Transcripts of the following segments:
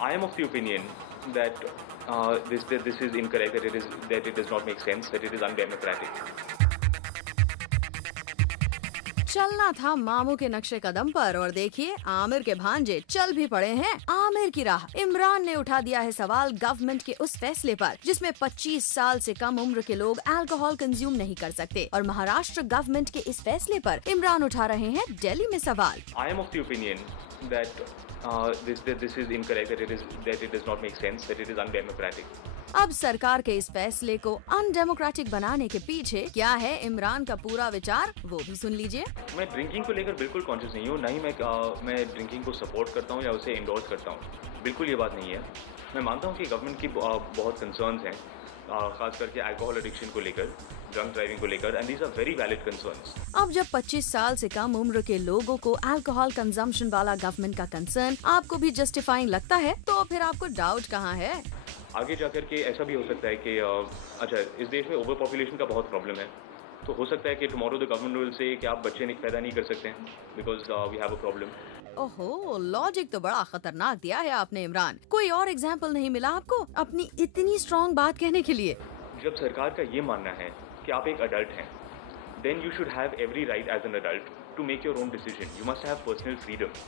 I am of the opinion that this is incorrect, that it does not make sense, that it is undemocratic. चलना था मामू के नक्शे कदम पर और देखिए आमिर के भांजे चल भी पड़े हैं आमिर की राह। इमरान ने उठा दिया है सवाल गवर्नमेंट के उस फैसले पर जिसमें 25 साल से कम उम्र के लोग अल्कोहल कंज्यूम नहीं कर सकते और महाराष्ट्र गवर्नमेंट के इस फैसले पर इमरान उठा रहे हैं दिल्ली में सवाल। I am of the opinion that this is incorrect, that it does not make sense, that it is undemocratic. अब सरकार के इस फैसले को अनडेमोक्रेटिक बनाने के पीछे क्या है इमरान का पूरा विचार, वो भी सुन लीजिए। मैं ड्रिंकिंग को लेकर बिल्कुल कॉन्शियस नहीं हूँ, ना ही मैं ड्रिंकिंग को सपोर्ट करता हूँ या उसे इंडोर्स करता हूँ, बिल्कुल ये बात नहीं है। मैं मानता हूँ कि गवर्नमेंट की बहुत कंसर्न्स हैं, खास करके अल्कोहल एडिक्शन को लेकर, ड्रंक ड्राइविंग को लेकर, and these are very valid concerns. अब जब 25 साल से कम उम्र के लोगों को अल्कोहल कंजम्पशन वाला गवर्नमेंट का कंसर्न आपको भी जस्टिफाइंग लगता है तो फिर आपको डाउट कहाँ है? आगे जाकर के ऐसा भी हो सकता है कि अच्छा, इस देश में ओवर पॉपुलेशन का बहुत प्रॉब्लम है, तो हो सकता है कि tomorrow the government will say कि आप बच्चे नहीं पैदा नहीं कर सकते हैं because we have a problem. ओहो, लॉजिक तो बड़ा खतरनाक दिया है आपने इमरान। कोई और एग्जाम्पल नहीं मिला आपको अपनी इतनी स्ट्रॉन्ग बात कहने के लिए? जब सरकार का ये मानना है कि आप एक अडल्ट हैं, then you should have every right as an adult to make your own decision. You must have personal freedom,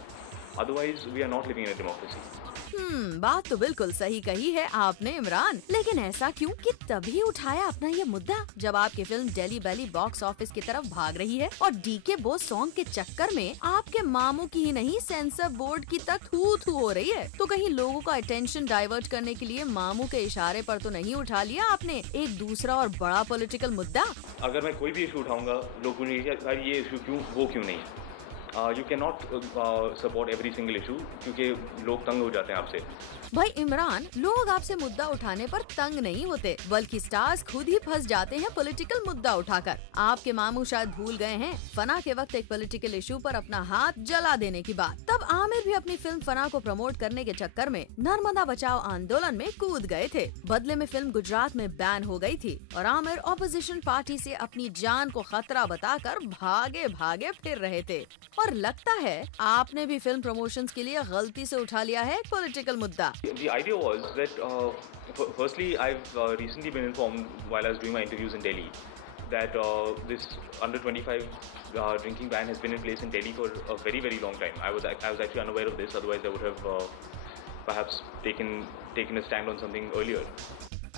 otherwise we are not living in a democracy. बात तो बिल्कुल सही कही है आपने इमरान, लेकिन ऐसा क्यों कि तभी उठाया अपना ये मुद्दा जब आपकी फिल्म दिल्ली बैली बॉक्स ऑफिस की तरफ भाग रही है और डीके बोस सॉन्ग के चक्कर में आपके मामू की ही नहीं सेंसर बोर्ड की तक थू थू हो रही है, तो कहीं लोगों का अटेंशन डाइवर्ट करने के लिए मामू के इशारे पर तो नहीं उठा लिया आपने एक दूसरा और बड़ा पॉलिटिकल मुद्दा? अगर मैं कोई भी इशू उठाऊंगा लोग पूछेंगे ये इशू क्यों, वो क्यों नहीं। You can not support every single issue क्योंकि लोग तंग हो जाते हैं आपसे। भाई इमरान, लोग आपसे मुद्दा उठाने पर तंग नहीं होते बल्कि स्टार्स खुद ही फंस जाते हैं पॉलिटिकल मुद्दा उठाकर। आपके मामू शायद भूल गए हैं फना के वक्त एक पॉलिटिकल इशू पर अपना हाथ जला देने की बात। तब आमिर भी अपनी फिल्म फना को प्रमोट करने के चक्कर में नर्मदा बचाओ आंदोलन में कूद गए थे। बदले में फिल्म गुजरात में बैन हो गई थी और आमिर ऑपोजिशन पार्टी से अपनी जान को खतरा बताकर भागे भागे फिर रहे थे। और लगता है आपने भी फिल्म प्रमोशंस के लिए गलती से उठा लिया है एक पॉलिटिकल मुद्दा। The idea was that, firstly, I've recently been informed while I was doing my interviews in Delhi that this under 25 drinking ban has been in place in Delhi for a very, very long time. I was actually unaware of this. Otherwise, I would have perhaps taken a stand on something earlier.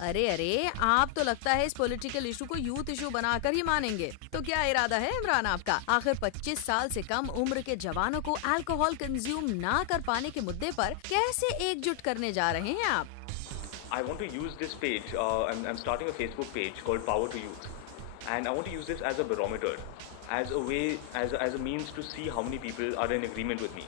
अरे आप तो लगता है इस political issue को youth issue बनाकर ही मानेंगे। तो क्या इरादा है इमरान आपका? आखिर 25 साल से कम उम्र के जवानों को अल्कोहल कंज्यूम ना कर पाने के मुद्दे पर कैसे एकजुट करने जा रहे हैं आप? I want to use this page. I'm starting a Facebook page called Power to Youth, and I want to use this as a barometer, as a way, as a means to see how many people are in agreement with me,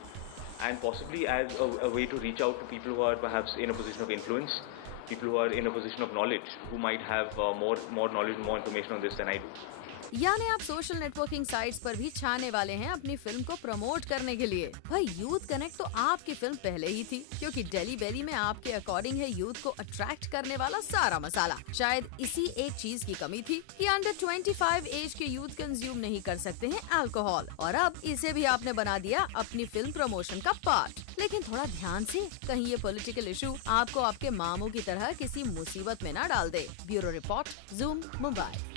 and possibly as a way to reach out to people who are perhaps in a position of influence, people who are in a position of knowledge, who might have more knowledge, more information on this than I do. यानी आप social networking sites पर भी छाने वाले हैं अपनी film को promote करने के लिए। भाई यूथ कनेक्ट तो आपकी फिल्म पहले ही थी, क्योंकि दिल्ली बैली में आपके अकॉर्डिंग है यूथ को अट्रैक्ट करने वाला सारा मसाला। शायद इसी एक चीज की कमी थी कि अंडर 25 एज के यूथ कंज्यूम नहीं कर सकते हैं अल्कोहल, और अब इसे भी आपने बना दिया अपनी फिल्म प्रमोशन का पार्ट। लेकिन थोड़ा ध्यान से, कहीं ये पॉलिटिकल इशू आपको आपके मामू की तरह किसी मुसीबत में न डाल दे। Bureau report, Zoom, Mumbai.